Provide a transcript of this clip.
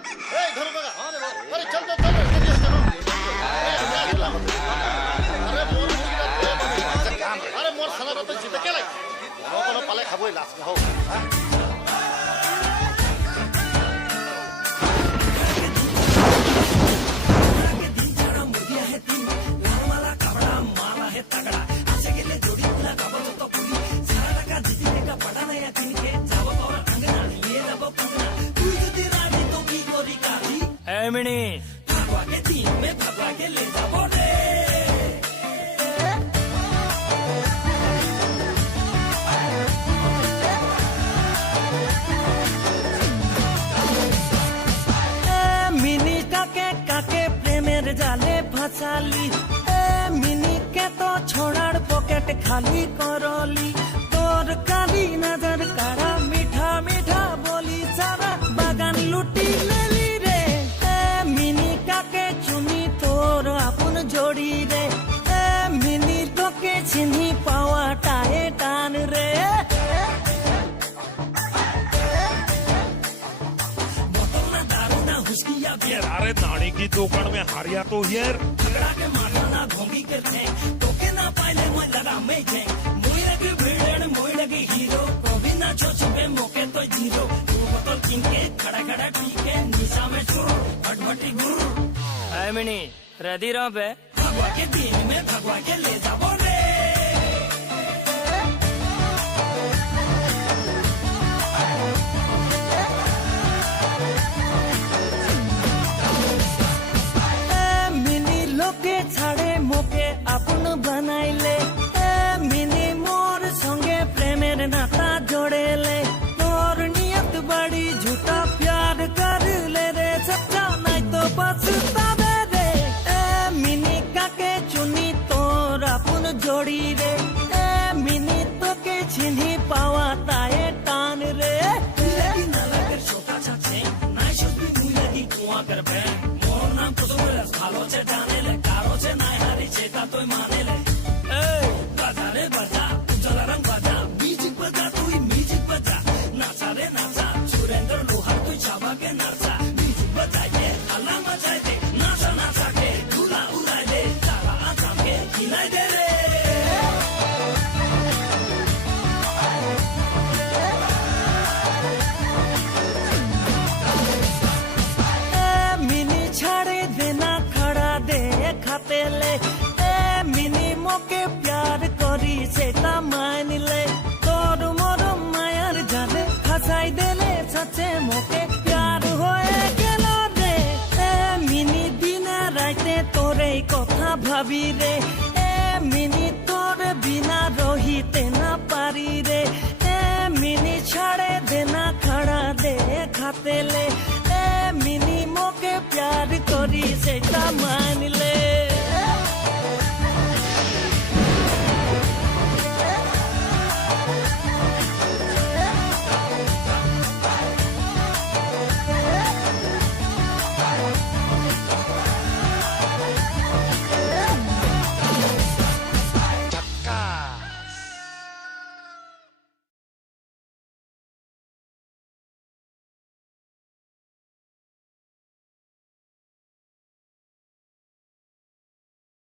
धरो काका अरे चल चल चल देरी हो चलो अरे मोर साला तो जीते के लाई कोनो पाले खाबो लास्ट में हो भगवा के दिन में भगवा के ले जाबो रे मिनी काके प्रेमेर जाले फसाली मिनी के तो छोड़ार पॉकेट खाली करली तोर काली नजर कारा मीठा मीठा बोली सारा बागान लुटी लेली रे मिनी काके चुनी तोर अपन जोड़ी रे मिनी तो के चिन्ही पावा टाए टान रे अरे नाड़ी की दुकान में हारिया तो यार के मारना ना घोंगी करते तो के ना पाइले मैं लगा मैं जे मोई लगी भिड़न मोई लगी हीरो कभी ना छो छुपे मौके तो जीरो तू बोतल किन के खड़ा खड़ा ठीक है निशा में चुर भटभटी गुरु आई मिनी रेडी रहो बे भगवा के दिन में भगवा के ले जाबो रे के छाड़े मोके अपन बनाइले मिनी मोर संगे प्रेमेर नाता जोड़ेले तोर नियत बड़ी झूठा प्यार कर ले रे सच्चा नहीं तो पछतावे रे मिनी काके चुनी तोर अपन जोड़ी रे मिनी तो के चिन्ही पावा ताए टान रे लगी ना लगे छोटा छाछे नाइ शुभी मुई लगी कुआं कर बे मोर नाम तो बोले भालो से जाने ले चेता तो माने ले बजा रे बजा उजल रंग बजा म्यूजिक बजा तू म्यूजिक बजा नाचा रे नाचा सुरेंद्र लोहार तू छाबा के नाचा म्यूजिक बजा ये हल्ला मचा दे नाचा नाचा के धूला उड़ा दे तारा आंखों के खिला दे रे मिनी छाड़े देना खड़ा दे खाते ले मिनी मोके प्यार करी सेटा मान ले तोर मोर मायार जाले फसाई देले सच्चे मोके प्यार होए गेल रे मिनी दिन राते तोरे कथा भाबी रे मिनी तोर बिना रहिते ना पारी रे मिनी छाड़े देना खड़ा दे खाते ले मिनी मोके प्यार करी सेटा मान